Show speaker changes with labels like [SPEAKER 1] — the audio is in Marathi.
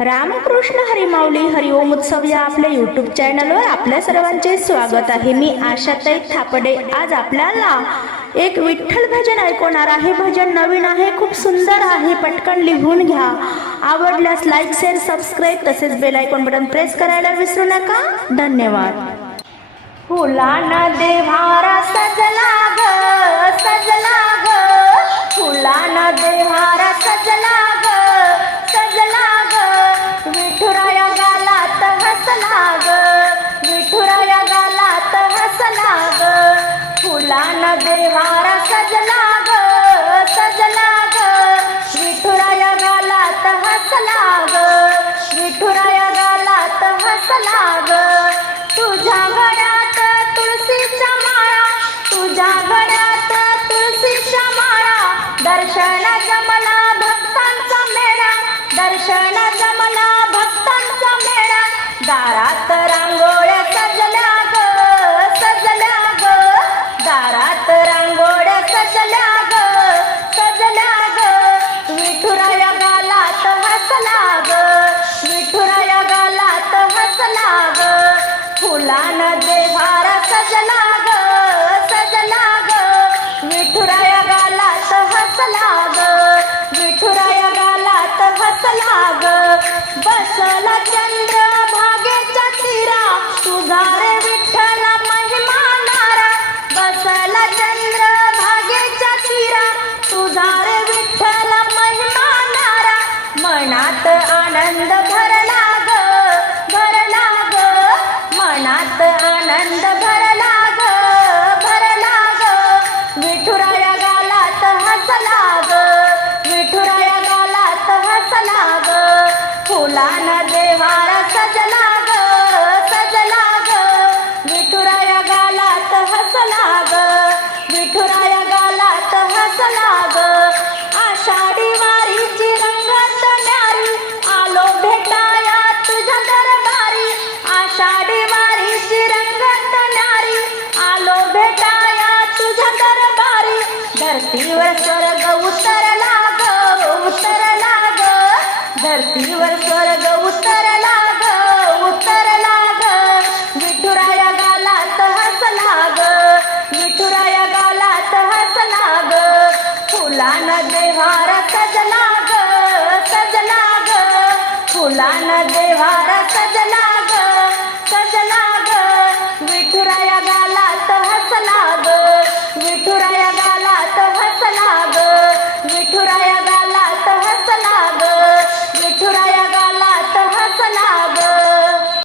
[SPEAKER 1] रामकृष्ण हरिमाऊली हरिओम उत्सव या आपल्या यूट्यूब चॅनलवर आपल्या सर्वांचे स्वागत आहे. मी आशाताई थापडे. आज आपल्याला एक विठ्ठल भजन ऐकवणार आहे. भजन नवीन आहे खूप सुंदर आहे. पटकन लिहून घ्या. आवडल्यास लाईक शेअर सबस्क्राईब तसेच बेल आयकॉन बटन प्रेस करायला विसरू नका. धन्यवाद. फुलाना देव्हारा फुलान देवारा सजला ग सजला ग. विठुराया गालात हसला ग विठुराया गालात हसला ग. बसला चंद्र भागेच्या तीरा तुझा रे विठ्ठल महिमा नारा. बसला चंद्र भागेच्या तीरा तुझा रे विठ्ठल महिमा नारा. मनात आनंद आनंद भरला धरतीवर स्वर्ग उतरला ग उतरला ग. धरतीवर स्वर्ग उतरला ग उतरला ग. विठुराया गालात हसला ग विठुराया गालात हसला ग. फुलान देवार सजला ग सजला ग. फुलान देवार सजला